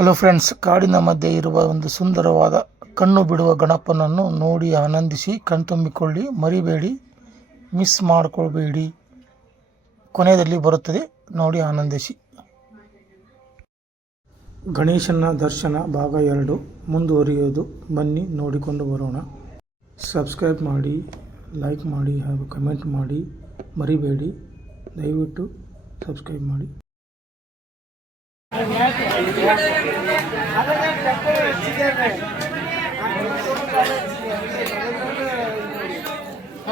Hello friends ಕಾಡಿನ ಮಧ್ಯೆ ಇರುವ ಒಂದು ಸುಂದರವಾದ ಕಣ್ಣು ಬಿಡುವ ಗಣಪನನ್ನು ನೋಡಿ ಆನಂದಿಸಿ ಕಣ್ತುಂಬಿಕೊಳ್ಳಿ ಮರಿಬೇಡಿ ಮಿಸ್ ಮಾಡಿಕೊಳ್ಬೇಡಿ. ಕೊನೆಯಲ್ಲಿ ಬರುತ್ತದೆ, ನೋಡಿ ಆನಂದಿಸಿ. ಗಣೇಶನ ದರ್ಶನ ಭಾಗ ಎರಡು ಮುಂದುವರಿಯೋದು ಬನ್ನಿ, ನೋಡಿಕೊಂಡು ಬರೋಣ. ಸಬ್ಸ್ಕ್ರೈಬ್ ಮಾಡಿ ಲೈಕ್ ಮಾಡಿ ಹಾಗೂ ಕಮೆಂಟ್ ಮಾಡಿ, ಮರಿಬೇಡಿ. ದಯವಿಟ್ಟು ಸಬ್ಸ್ಕ್ರೈಬ್ ಮಾಡಿ.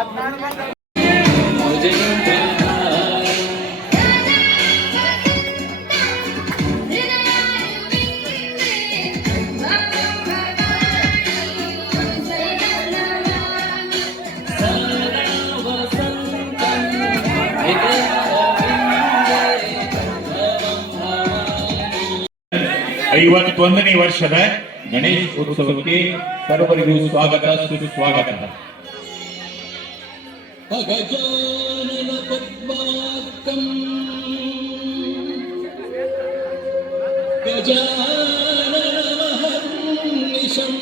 আপনার ಒಂದನೇ ವರ್ಷದ ಗಣೇಶ್ ಉತ್ಸವಕ್ಕೆ ಸರ್ವರಿಗೂ ಸ್ವಾಗತ ಸುಸ್ವಾಗತ ಗಜಾನನ ಪದ್ಮಾರ್ಕಂ ಗಜಾನನ ಮಹರ್ನಿಶಂ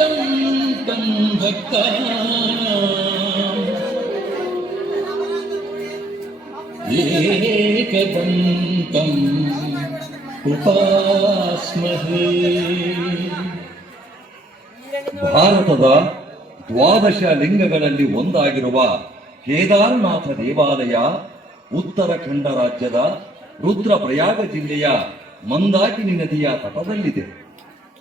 ಅನೇಕಂ ತಂ ಭಕ್ತಾನಾಂ एकदन्तम् उपास्महे ಭಾರತದ ದ್ವಾದಶ ಲಿಂಗಗಳಲ್ಲಿ ಒಂದಾಗಿರುವ ಕೇದಾರನಾಥ ದೇವಾಲಯ ಉತ್ತರಾಖಂಡ ರಾಜ್ಯದ ರುದ್ರಪ್ರಯಾಗ ಜಿಲ್ಲೆಯ ಮಂದಾಕಿನಿ ನದಿಯ ತಟದಲ್ಲಿದೆ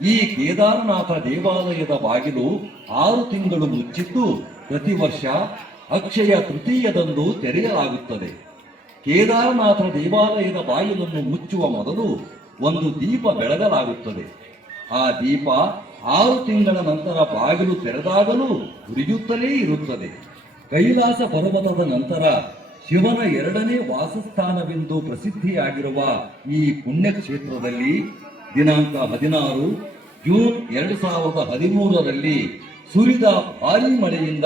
ಈ ಕೇದಾರನಾಥ ದೇವಾಲಯದ ಬಾಗಿಲು ಆರು ತಿಂಗಳು ಮುಚ್ಚಿದ್ದು ಪ್ರತಿ ವರ್ಷ ಅಕ್ಷಯ ತೃತೀಯದಂದು ತೆರೆಯಲಾಗುತ್ತದೆ ಕೇದಾರನಾಥ ದೇವಾಲಯದ ಬಾಗಿಲನ್ನು ಮುಚ್ಚುವ ಮೊದಲು ಒಂದು ದೀಪ ಬೆಳಗಲಾಗುತ್ತದೆ. ಆ ದೀಪ ಆರು ತಿಂಗಳ ನಂತರ ಬಾಗಿಲು ತೆರೆದಾಗಲೂ ಉರಿಯುತ್ತಲೇ ಇರುತ್ತದೆ. ಕೈಲಾಸ ಪರ್ವತದ ನಂತರ ಶಿವನ ಎರಡನೇ ವಾಸಸ್ಥಾನವೆಂದು ಪ್ರಸಿದ್ಧಿಯಾಗಿರುವ ಈ ಪುಣ್ಯಕ್ಷೇತ್ರದಲ್ಲಿ ದಿನಾಂಕ ಹದಿನಾರು ಜೂನ್ ಎರಡು ಸಾವಿರದ ಹದಿಮೂರರಲ್ಲಿ ಸುರಿದ ಭಾರೀ ಮಳೆಯಿಂದ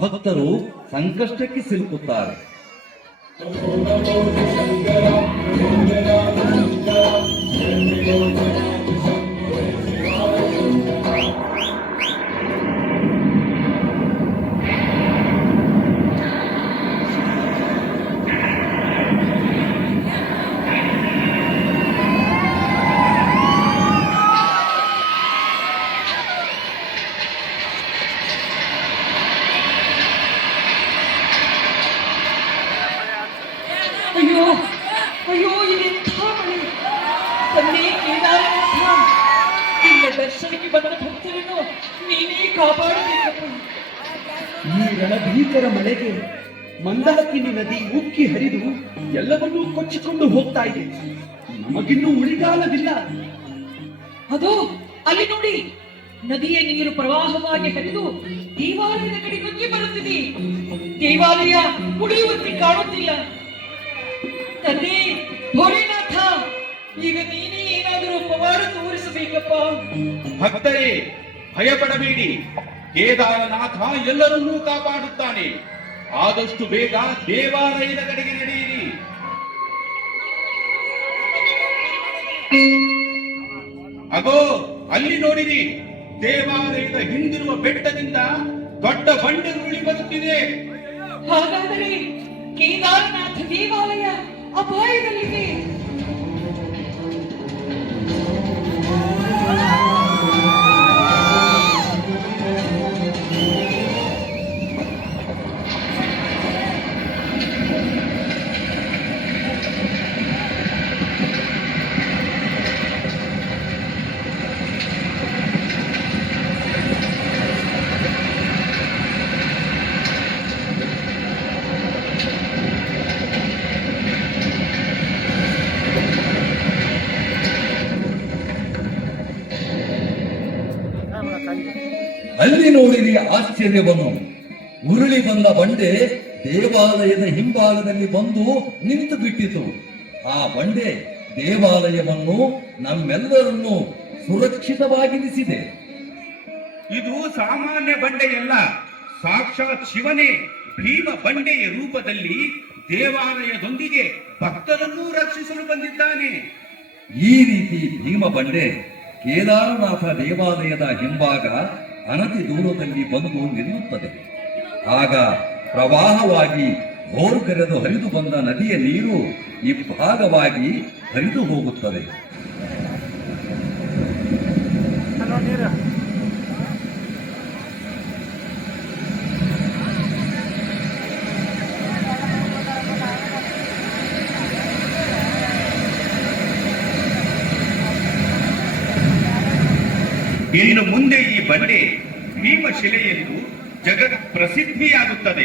ಭಕ್ತರು ಸಂಕಷ್ಟಕ್ಕೆ ಸಿಲುಕುತ್ತಾರೆ. Thank you. ಉಕ್ಕಿ ಹರಿದು ಎಲ್ಲವನ್ನೂ ಕೊಚ್ಚಿಕೊಂಡು ಹೋಗ್ತಾ ಇದೆ. ನಮಗಿನ್ನೂ ಉಳಿಗಾಲವಿಲ್ಲ. ಅದು ಅಲ್ಲಿ ನೋಡಿ ನದಿಯ ನೀರು ಪ್ರವಾಹವಾಗಿ ಹರಿದು ದೇವಾಲಯದ ಕಡೆ ನುಗ್ಗಿ ಬರುತ್ತಿದೆ. ದೇವಾಲಯ ಕುಡಿಯುವಂತೆ ಕಾಣುತ್ತಿಲ್ಲ. ತಂದೆ ಭೋಲೆನಾಥ ಈಗ ನೀನೇ ಏನಾದರೂ ಪವಾಡ ತೋರಿಸಬೇಕಪ್ಪ? ಭಕ್ತರೇ ಭಯಪಡಬೇಡಿ. ಕೇದಾರನಾಥ ಎಲ್ಲರನ್ನೂ ಕಾಪಾಡುತ್ತಾನೆ. ಆದಷ್ಟು ಬೇಗ ದೇವಾಲಯದ ಕಡೆಗೆ ನಡೆಯಿರಿ. ಅಗೋ, ಅಲ್ಲಿ ನೋಡಿರಿ, ದೇವಾಲಯದ ಹಿಂದಿರುವ ಬೆಟ್ಟದಿಂದ ದೊಡ್ಡ ಬಂಡೆ ಉರುಳಿ ಬರುತ್ತಿದೆ. ಹಾಗಾದರೆ ಕೇದಾರನಾಥ ದೇವಾಲಯ ಅಪಾಯದಲ್ಲಿದೆ. ಅಲ್ಲಿ ನೋಡಿರಿ ಆಶ್ಚರ್ಯವನ್ನು ಉರುಳಿ ಬಂದ ಬಂಡೆ ದೇವಾಲಯದ ಹಿಂಭಾಗದಲ್ಲಿ ಬಂದು ನಿಂತು ಬಿಟ್ಟಿತು. ಆ ಬಂಡೆ ದೇವಾಲಯವನ್ನು ನಮ್ಮೆಲ್ಲರನ್ನು ಸುರಕ್ಷಿತವಾಗಿರಿಸಿದೆ ಇದು ಸಾಮಾನ್ಯ ಬಂಡೆಯಲ್ಲ. ಸಾಕ್ಷಾತ್ ಶಿವನೇ ಭೀಮ ಬಂಡೆಯ ರೂಪದಲ್ಲಿ ದೇವಾಲಯದೊಂದಿಗೆ ಭಕ್ತರನ್ನೂ ರಕ್ಷಿಸಲು ಬಂದಿದ್ದಾನೆ. ಈ ರೀತಿ ಭೀಮ ಬಂಡೆ ಕೇದಾರನಾಥ ದೇವಾಲಯದ ಹಿಂಭಾಗ ಅನತಿ ದೂರದಲ್ಲಿ ಬಂದು ನಿಲ್ಲುತ್ತದೆ ಆಗ ಪ್ರವಾಹವಾಗಿ ಹೋರ್ಗರೆದು ಹರಿದು ಬಂದ ನದಿಯ ನೀರು ಇಬ್ಬಾಗವಾಗಿ ಹರಿದು ಹೋಗುತ್ತದೆ. ಇನ್ನು ಮುಂದೆ ಈ ಬಂಡೆ ಭೀಮಶಿಲೆ ಎಂದು ಜಗತ್ ಪ್ರಸಿದ್ಧಿಯಾಗುತ್ತದೆ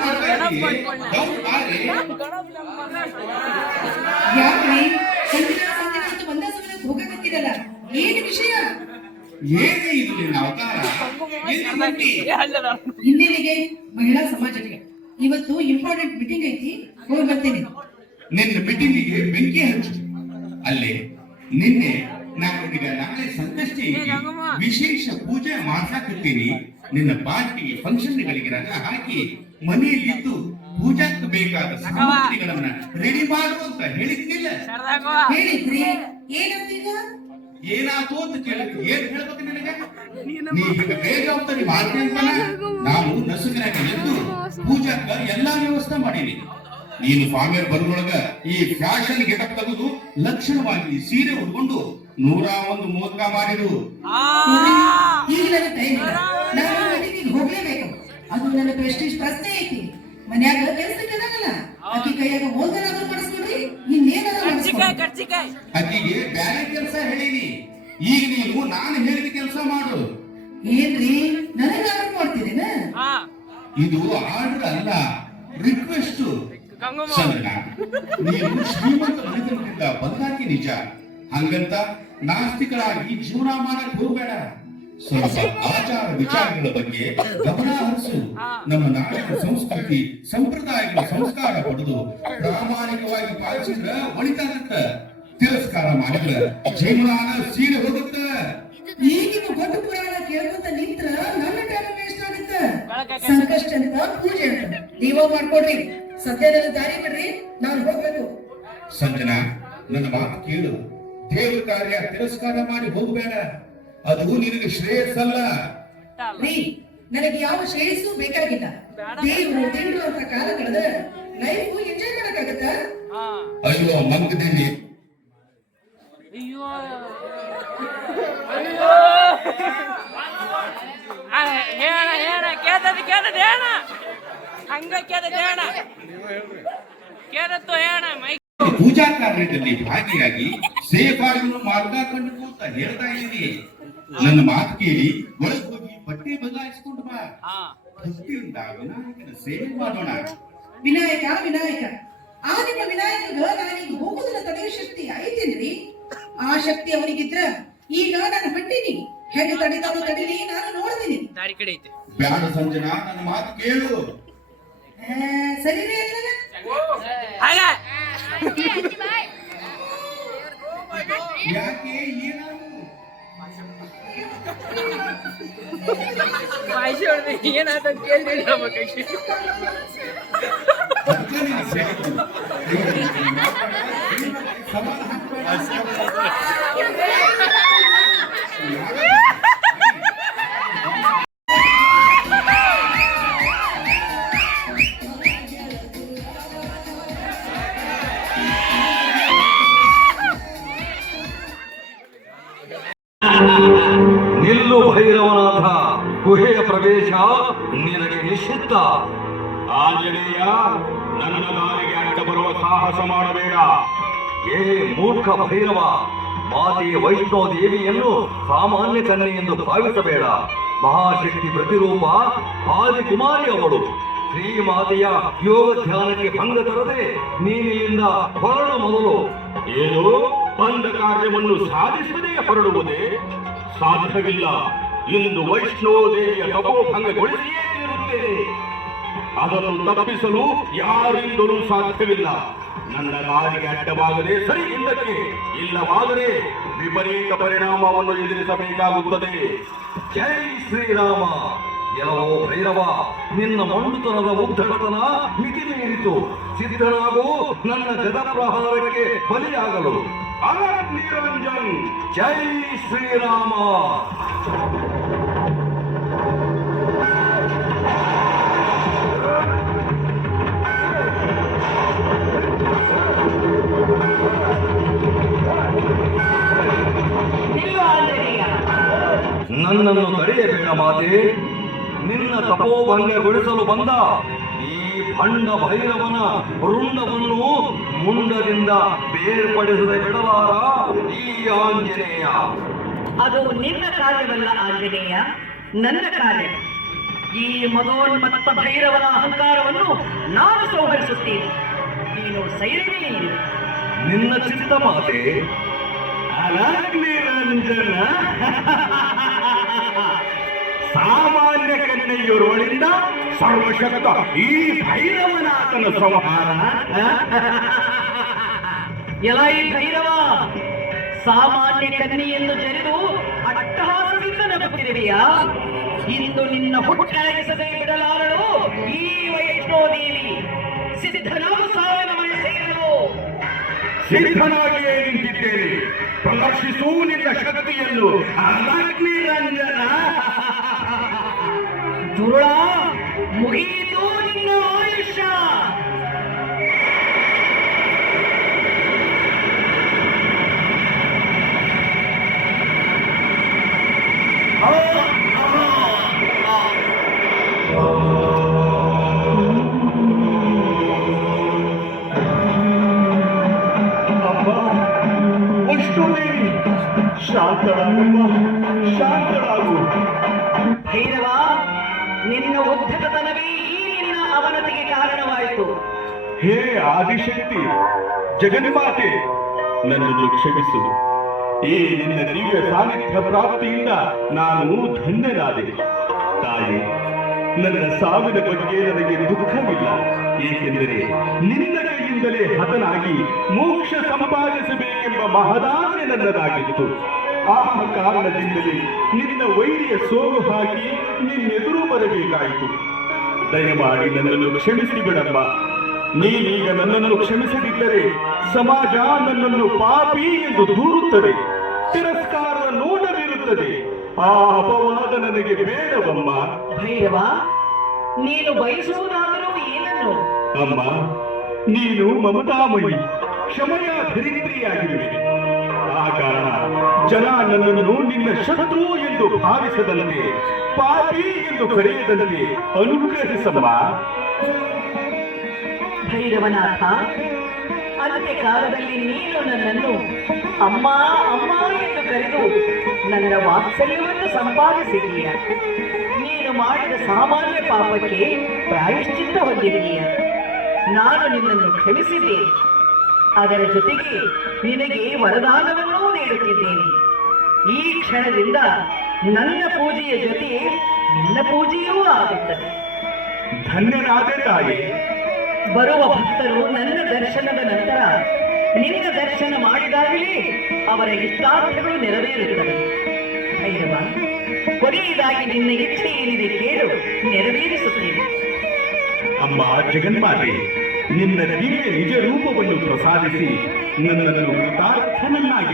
ಯಾಕ್ರಿ ಸಂಜೆ ಸಂಜೆ ಹೊತ್ತು ಒಂದೇ ಸಮಯಕ್ಕೆ ಹೋಗಕತ್ತೀರಲ್ಲ ಏನ್ ವಿಷಯ? ಏನೇ ಇದು ನಿನ್ನ ಅವತಾರ? ಎಲ್ಲಿ ಹೊಂಟಿ? ಮಹಿಳಾ ಸಮಾಜಕ್ಕೆ ಇವತ್ತು ಇಂಪಾರ್ಟೆಂಟ್ ಮೀಟಿಂಗ್ ಐತಿ. ಹೋಗಿ ಬರ್ತೀನಿ. ನಿನ್ನ ಮೀಟಿಂಗಿಗೆ ಬೆಂಕಿ ಹಚ್ಚು. ಅಲ್ಲಿ ನಿನ್ನೆ ನಾನು ಈಗ ನಾಳೆ ಸಂಕಷ್ಟಿಗೆ ವಿಶೇಷ ಪೂಜೆ ಮಾಡ್ಸಾಕತ್ತೀನಿ. ನಿನ್ನ ಪಾರ್ಟಿ ಫಂಕ್ಷನ್ಗಳಿಗೆ ರಜಾ ಹಾಕಿ ಮನೆಯಲ್ಲಿದ್ದು ಪೂಜಾಕ್ಕೆ ಬೇಕಾದ ಸಾಮಗ್ರಿಗಳನ್ನ ರೆಡಿ ಮಾಡು ಅಂತ ಹೇಳಿದ್ನಿಲ್ಲ. ಹೇಳಿದ್ರಿ ಏನಾಯ್ತು ಅಂತ ಕೇಳಿದ್ರೆ ಏನ್ ಹೇಳ್ಬೇಕು ನಿನಗೆ? ನೀ ಈಗ ಬೇಜವಾಬ್ದಾರಿ ಮಾಡ್ತೀನಿ ಅಂತಾನ ನಾನು ನಸುಕನಾಗ ಎದ್ದು ಪೂಜಾಕ್ಕ ಎಲ್ಲಾ ವ್ಯವಸ್ಥೆ ಮಾಡೀನಿ. ನೀನು ಫಾಮೇರ್ ಬರುವೊಳಗ ಈ ಫ್ಯಾಷನ್ ಗೆಟಪ್ ತೆಗೆದು ಲಕ್ಷಣವಾಗಿ ಸೀರೆ ಉಟ್ಕೊಂಡು ನೂರ ಒಂದು ಮೋದಕ ಮಾಡಿರು. ಈಗ ನನ್ನ ಟೈಮ್ ನಾನು ಹೋಗ್ಲೇಬೇಕು. ಅದು ನನ್ನ ಪ್ರೆಸ್ಟೀಜ್ ಪ್ರಶ್ನೆ ಐತಿ. ಮನ್ಯಾಗ ಕೆಲ್ಸಕ್ಕೆ ಇರಲ್ಲ ಅಕ್ಕಿ ಕೈಯಾಗ ಓದನಾದ್ರೂ ಮಾಡಿಸ್ಕೊಡ್ರಿ ಇನ್ನೇನಾದ್ರೂ ಅಕ್ಕಿಗೆ ಬ್ಯಾರೆ ಕೆಲಸ ಹೇಳಿನಿ. ಈಗ ನೀವು ನಾನು ಹೇಳಿದ ಕೆಲಸ ಮಾಡು. ಏನ್ರಿ? ನನಗೆ ಆರ್ಡರ್ ಮಾಡ್ತೀರೇನ ಇದು ಆರ್ಡರ್ ಅಲ್ಲ ರಿಕ್ವೆಸ್ಟ್ ನೀವು ಶ್ರೀಮಂತ ಮನೆತನದಿಂದ ಬಂದಾಕಿ ನಿಜ. ಹಂಗಂತ ನಾಸ್ತಿಕರಾಗಿ ಜೀವನ ಮಾಡಕ್ ಹೋಗ್ಬೇಡ. ಆಚಾರ ವಿಚಾರಗಳ ಬಗ್ಗೆ ಗಮನ ಹರಿಸು. ನಮ್ಮ ನಾಡಿನ ಸಂಸ್ಕೃತಿ ಸಂಪ್ರದಾಯಗಳ ಸಂಸ್ಕಾರ ಪಡೆದು ಪ್ರಾಮಾಣಿಕವಾಗಿ ಪಾಲಿಸಿದ್ರ ಒಳಿತಾಗತ್ತ. ತಿರಸ್ಕಾರ ಮಾಡಿದ್ರ ಜೀವನಾನ ಸೀರೆ ಹೋಗುತ್ತ. ಈಗಿನ ಗೊಡ್ಡ ಪುರಾಣ ಕೇಳ್ಕೊಂತ ನಿಂತ್ರ ನನ್ನ ಟೈಮ್ ವೇಸ್ಟ್ ಆಗುತ್ತೆ? ಸಂಕಷ್ಟ ಅಂತ ಪೂಜೆ ನೀವ ಮಾಡ್ಕೊಡ್ರಿ. ಸದ್ಯದಲ್ಲಿ ದಾರಿ ಬಿಡ್ರಿ. ನಾನು ಹೋಗ್ಬೇಕು. ಸಂಜನಾ ನನ್ನ ಮಾತು ಕೇಳು. ದೇವ್ರ ಕಾರ್ಯ ತಿರಸ್ಕಾರ ಮಾಡಿ ಹೋಗಬೇಡ. ಅದು ನಿನಗೆ ಶ್ರೇಯಸ್ಸಲ್ಲ. ರೀ ನನಗೆ ಯಾವ ಶ್ರೇಯಸ್ಸು ಬೇಕಾಗಿಲ್ಲ. ದೇವ್ರು ತಿಂಡ್ರು ಅಂತ ಕಾಲ ಕಳೆದ ಲೈಫ್ ಎಂಜಾಯ್ ಮಾಡಕ್ಕಾಗತ್ತ? ಅಯ್ಯೋ ಮಂಗದಲ್ಲಿ ಅಯ್ಯೋ. ಹೇಳ ಹೇಳ ಕೇಳ್ತದ ಕೇಳ್ತದ ಹೇಳ. ಹಂಗ ಕೇಳ್ತದ ಹೇಳ. ಕೇಳತ್ತು ಹೇಳ ಮೈ ಪೂಜಾ ಕಾರ್ಯದಲ್ಲಿ ಭಾಗಿಯಾಗಿ ಸೇಫ್ ಆಗಿ ಮಾರ್ಗ ಕಂಡು ಅಂತ ಹೇಳ್ತಾ ಇದ್ದೀನಿ. ನನ್ನ ಮಾತು ಕೇಳಿ ಒಳಗೆ ಹೋಗಿ ಬಟ್ಟೆ ಬದಲಾಯಿಸಿಕೊಂಡು ಬಾ. ಹಾ. ಭಕ್ತಿಯಿಂದ ವಿನಾಯಕನ ಸೇವೆ ಮಾಡೋಣ. ವಿನಾಯಕ ವಿನಾಯಕ. ಆ ನಿಮ್ಮ ವಿನಾಯಕ ನಾನೀಗ ಹೋಗುದನ್ನ ತಡೆಯೋ ಶಕ್ತಿ ಐತೇನ್ರಿ? ಆ ಶಕ್ತಿ ಅವನಿಗಿದ್ರ ಈಗ ನಾನು ಹೊಂಟೀನಿ ಹೇಗೆ ತಡಿತಾನು ತಡಿಲಿ ನಾನು ನೋಡ್ತೀನಿ. ದಾರಿ ಕಡೆ ಐತೆ. ಬ್ಯಾಡ ಸಂಜನಾ ನನ್ನ ಮಾತು ಕೇಳು. ಸರಿನೇ ರೀ ಯಾಕೆ ಹಾಗ ಯಾಕೆ ಏನಾದ್ರು ಪಾಯ್ಸಿ ಹೊಡ್ದು ಏನಾಯ್ತು ಅಂತ ಕೇಳಿ ಹೇಳ್ಬೇಕಾಗಿ ಪ್ರವೇಶ ನಿನಗೆ ನಿಷಿದ್ಧ. ಆಂಜನೇಯ ನನ್ನ ದಾರಿಗೆ ಅಡ್ಡ ಬರುವ ಸಾಹಸ ಮಾಡಬೇಡ. ಏ ಮೂರ್ಖ ಭೈರವ, ಮಾತೆ ವೈಷ್ಣೋ ದೇವಿಯನ್ನು ಸಾಮಾನ್ಯ ಕನ್ನೆ ಎಂದು ಭಾವಿಸಬೇಡ. ಮಹಾಶಕ್ತಿ ಪ್ರತಿರೂಪ ಆದಿ ಕುಮಾರಿ ಅವಳು. ಶ್ರೀ ಮಾತೆಯ ಯೋಗ ಧ್ಯಾನಕ್ಕೆ ಭಂಗ ತರದೆ ನೀನಿಲ್ಲಿಂದ ಹೊರಡು ಮೊದಲು. ಏನು, ಬಂದ ಕಾರ್ಯವನ್ನು ಸಾಧಿಸದೇ ಹೊರಡುವುದೇ ಸಾಧ್ಯವಿಲ್ಲ. ಇಂದು ವೈಷ್ಣೋ ದೇವಿಯ ತಪೋಭಂಗಗೊಳಿಸಿಯೇ ತೀರುತ್ತೇನೆ ಅದನ್ನು ತಪ್ಪಿಸಲು ಯಾರಿಂದಲೂ ಸಾಧ್ಯವಿಲ್ಲ. ನನ್ನ ಕಾಲಿಗೆ ಅಡ್ಡವಾಗದೆ ಸರಿ ಹಿಂದಕ್ಕೆ, ಇಲ್ಲವಾದರೆ ವಿಪರೀತ ಪರಿಣಾಮವನ್ನು ಎದುರಿಸಬೇಕಾಗುತ್ತದೆ. ಜೈ ಶ್ರೀರಾಮ. ಎಲ್ಲವೋ ಭೈರವ, ನಿನ್ನ ಮಂಡುತನದ ಉದ್ದಟತನ ಮಿತಿ ಮೀರಿತು ಸಿದ್ಧನಾಗು ನನ್ನ ಗದಪ್ರಹಾರಕ್ಕೆ ಬಲಿಯಾಗಲು. ಅನಂತ್ ನಿರಂಜನ್ ಜೈ ಶ್ರೀರಾಮ. ನನ್ನನ್ನು ತಡೆಯಬೇಡ ಮಾತೆ. ನಿನ್ನ ತಪೋಭಂಗಗೊಳಿಸಲು ಬಂದ ಈ ಭಂಡ ಭೈರವನ ವೃಂದವನ್ನು ಮುಂಡದಿಂದ ಬೇರ್ಪಡಿಸದೆ ಬಿಡಲಾರ ಈ ಆಂಜನೇಯ. ಅದು ನಿನ್ನ ಕಾರ್ಯವಲ್ಲ ಆಂಜನೇಯ ನನ್ನ ಕಾರ್ಯ. ಈ ಮದೋನ್ಮತ್ತ ಭೈರವನ ಅಹಂಕಾರವನ್ನು ನಾನು ಸಂಹರಿಸುತ್ತೇನೆ ನೀನು ಸೈರನೇ. ನಿನ್ನ ಚಿತ್ತ ಮಾತೆ. ನಿರಂಜನ ಸಾಮಾನ್ಯ ಕನ್ನೆಯೊರುವಳಿಂದ ಸರ್ವಶಕ್ತ ಈ ಭೈರವನಾಥನ ಸಂಹಾರ. ಎಲ್ಲ ಈ ಭೈರವ ಸಾಮಾನ್ಯ ಕನ್ನೆಯನ್ನು ಜರಿದು ಅಟ್ಟಹಾಸದಿಂದ ನಗುತ್ತಿರುವೆಯಾ ಇಂದು ನಿನ್ನ ಹುಟ್ಟಡಗಿಸದೆ ಬಿಡಲಾರಳು ಈ ವೈಷ್ಣೋದೇವಿ. ಸಿದ್ಧನಾಗು ಸಾವಿನ ಮಳೆ ಸೇರಲು. ಸಿದ್ಧನಾಗಿಯೇ ನಿಂತಿದ್ದೇನೆ. ಪ್ರದರ್ಶಿಸು ನಿನ್ನ ಶಕ್ತಿಯನ್ನು ನಿರಂಜನ रंजना जुळा मुगी ಆದಿಶಕ್ತಿ ಜಗನ್ಮಾತೆ, ನನ್ನನ್ನು ಕ್ಷಮಿಸು. ಈ ನಿನ್ನ ದಿವ್ಯ ಸಾನ್ನಿಧ್ಯ ಪ್ರಾಪ್ತಿಯಿಂದ ನಾನು ಧನ್ಯನಾದೆ ತಾಯಿ ನನ್ನ ಸಾವಿನ ಬಗ್ಗೆ ನನಗೆ ದುಃಖವಿಲ್ಲ. ಏಕೆಂದರೆ ನಿನ್ನ ಕೈಯಿಂದಲೇ ಹತನಾಗಿ ಮೋಕ್ಷ ಸಂಪಾದಿಸಬೇಕೆಂಬ ಮಹದಾನೆ ನನ್ನದಾಗಿತ್ತು. ಆ ಕಾರಣದಿಂದಲೇ ನಿನ್ನ ವೈರಿಯ ಸೋಲು ಹಾಕಿ ನಿನ್ನೆದುರು ಬರಬೇಕಾಯಿತು. ದಯಮಾಡಿ ನನ್ನನ್ನು ಕ್ಷಮಿಸಿ ಬಿಡಮ್ಮ. ನೀನೀಗ ನನ್ನನ್ನು ಕ್ಷಮಿಸದಿದ್ದರೆ ಸಮಾಜ ನನ್ನನ್ನು ಪಾಪಿ ಎಂದು ದೂರುತ್ತದೆ. ತಿರಸ್ಕಾರ ನೋಡಲಿರುತ್ತದೆ ಆ ಅಪವಾದ ನನಗೆ ಬೇಡವಮ್ಮ. ಭೈರವ ನೀನು ಬಯಸುವುದಾದರೂ ಏನನ್ನು? ಅಮ್ಮ ನೀನು ಮಮತಾಮಯಿ ಕ್ಷಮೆಯ ಧರಿತ್ರಿಯಾಗಿರುವೆ. ಆ ಕಾರಣ ಜನ ನನ್ನನ್ನು ನಿನ್ನ ಶತ್ರು ಎಂದು ಭಾವಿಸದಲ್ಲದೆ ಪಾಪಿ ಎಂದು ಕರೆಯದಲ್ಲದೆ ಅನುಗ್ರಹಿಸಮ್ಮ. ಭೈರವನಾಥ. ಅಂತ್ಯಕಾಲದಲ್ಲಿ ನೀನು ನನ್ನನ್ನು ಅಮ್ಮ ಅಮ್ಮ ಎಂದು ಕರೆದು ನನ್ನ ವಾತ್ಸಲ್ಯವನ್ನು ಸಂಪಾದಿಸಿದೀಯ ನೀನು ಮಾಡಿದ ಸಾಮಾನ್ಯ ಪಾಪಕ್ಕೆ ಪ್ರಾಯಶ್ಚಿತ್ತ ಹೊಂದಿದೀಯ ನಾನು ನಿನ್ನನ್ನು ಕ್ಷಮಿಸಿದೆ ಅದರ ಜೊತೆಗೆ ನಿನಗೆ ವರದಾನವನ್ನೂ ನೀಡುತ್ತಿದ್ದೇನೆ. ಈ ಕ್ಷಣದಿಂದ ನನ್ನ ಪೂಜೆಯ ಜೊತೆ ನಿನ್ನ ಪೂಜೆಯೂ ಆಗುತ್ತದೆ. ಧನ್ಯನಾದೆ ತಾಯಿ. ಬರುವ ಭಕ್ತರು ನನ್ನ ದರ್ಶನದ ನಂತರ ನಿನ್ನ ದರ್ಶನ ಮಾಡಿದಾಗಲೇ ಅವರ ಇಷ್ಟಾರ್ಥಗಳು ನೆರವೇರುತ್ತವೆ. ಭೈರವ ಕೊನೆಯದಾಗಿ ನಿನ್ನ ಇಚ್ಛೆ ಏನಿದೆ ಕೇಳು ನೆರವೇರಿಸುತ್ತೇನೆ. ಅಮ್ಮ ಜಗನ್ಮಾತೆ ನಿನ್ನ ದಿವ್ಯ ನಿಜ ರೂಪವನ್ನು ಪ್ರಸಾದಿಸಿ ನನ್ನನ್ನು ಕೃತಾರ್ಥನನ್ನಾಗಿ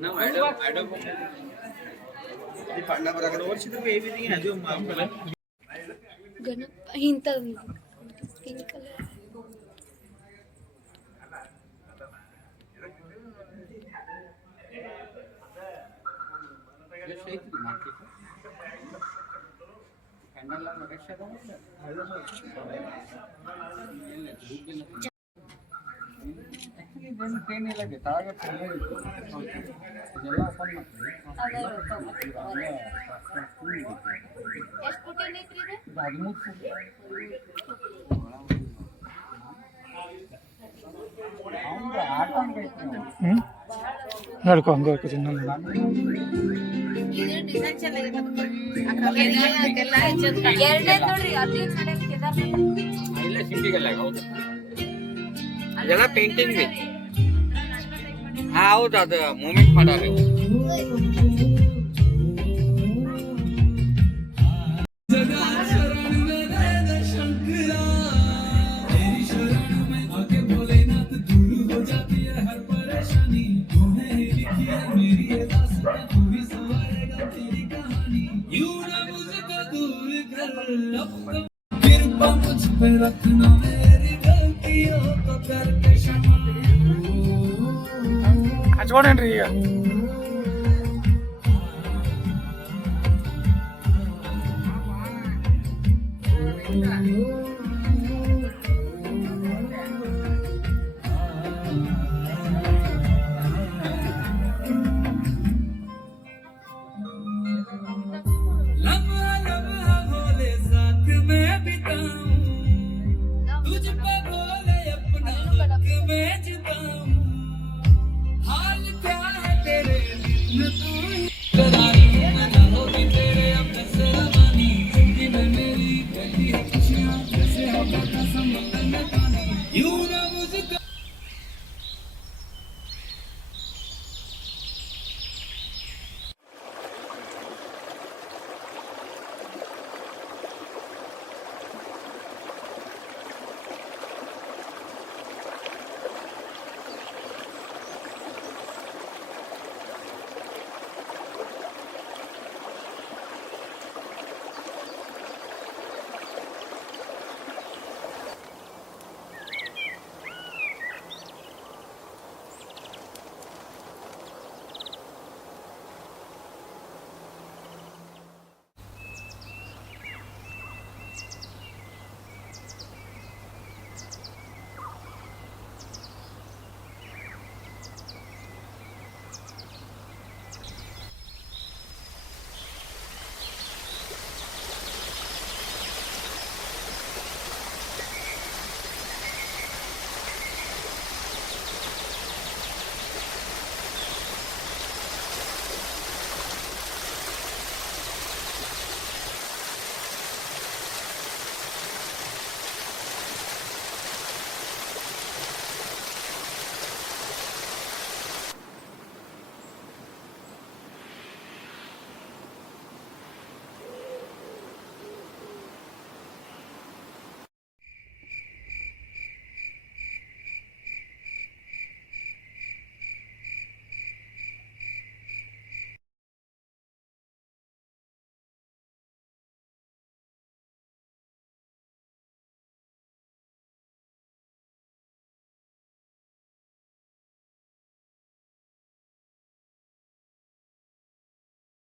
ಸಕಾಲ ಆಕಾಶ್ ಬಾರು ಅಣ್ಣ ಬಾ ಆಕಾಶ್ ಗಣಪ ಇಂಥ ಪಿಂಕ್ ಕಲರ್ ಎಷ್ಟು ಪುಟ್ಟ ಐತ್ರಿ ಇದು ಹ್ಞೂ ಹೇಳ್ಕೊ ಹಂಗೆ ಹೇಳ್ಕೊತೀನಿ ನಾನು ಎರಡನೇ ನೋಡ್ರಿ ಅದೇ ನಡೆಯಲ್ಲ ಕೇದಾರ್ನಾಥ ಇಲ್ಲ ಸಿಂಪಿಗಲ್ಲ ಹೌದು ಅದೆಲ್ಲ ಪೇಂಟಿಂಗ್ ರೀ ಹಾ ಹೌದು ಅದು చూడండి ఇక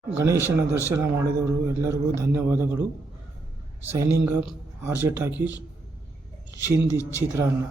ಗಣೇಶನ ದರ್ಶನ ಮಾಡಿದವರು ಎಲ್ಲರಿಗೂ ಧನ್ಯವಾದಗಳು. Signing up R J talkies ಚಿಂದಿ ಚಿತ್ರಾನ್ನ.